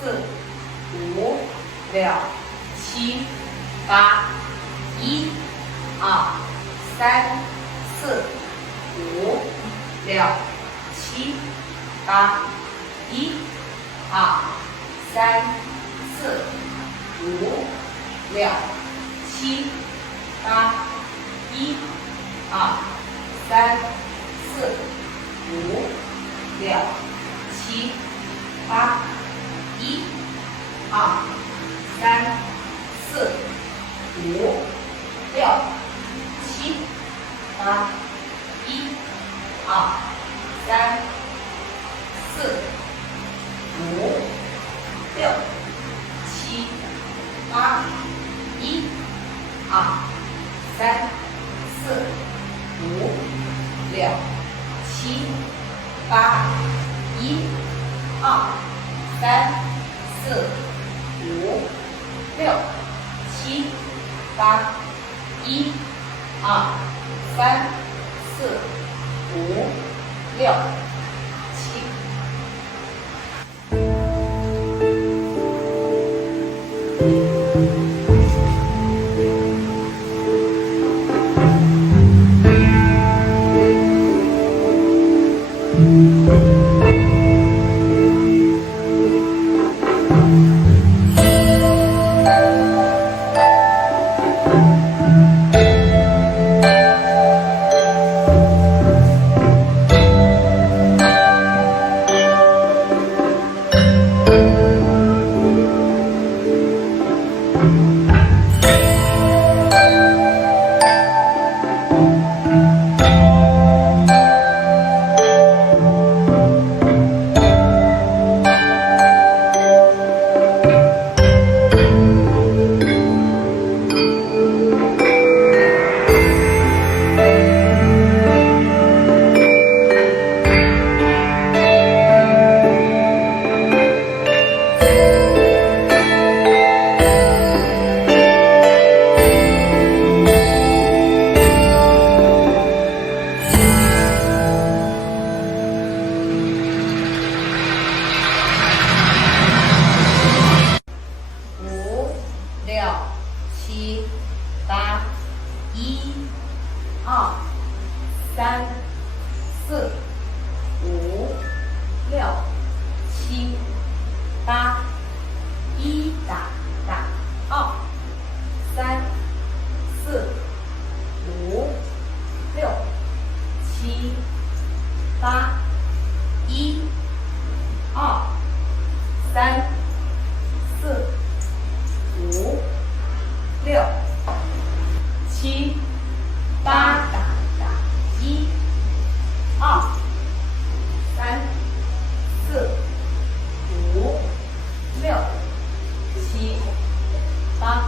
四、五、六、七、八，一、二、三、四、五、六、七、八，一、二、三、四、五、六、七、八，一、二、三、四、五、六、七、八，一、二、三、四、五、六、七、八，一、二、三、四、五、六、七、八，一、二、三、四、五、六、七、八，一、二、三、四、五、六、七、八，一、二、三、四、五、六、七。五、六、七、八，一、二、三、四、五、六、七、八，一打打，二、三、四、五、六、七、八，一、二、三、四、五、六、七、八，打打，一、二、三、四、五、六、七、八。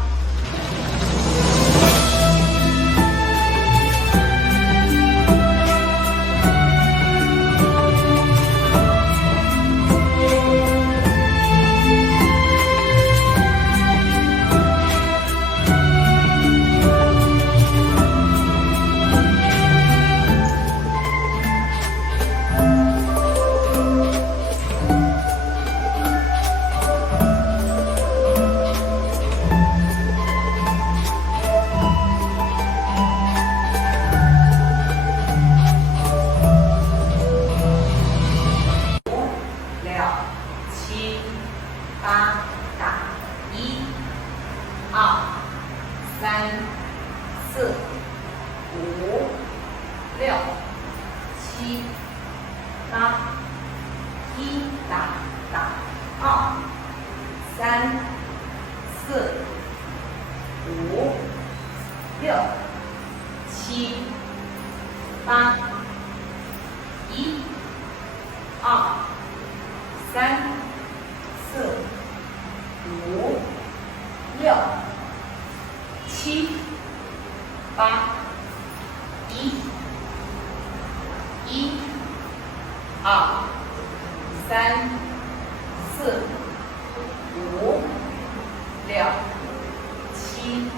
六、七、八，打，一、二、三、四、五、六、七、八，一打打，二、三、四、五、六、七、八，一、二、三、四、五、六、七、八，一、二、三、四、五、六、七、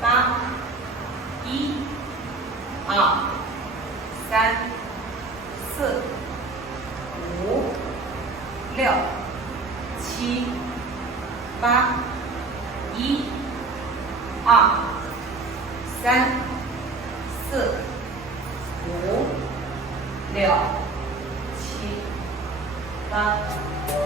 八，一、二、三、四、五、六、7、8，1、2、3、4、5、6、7、8。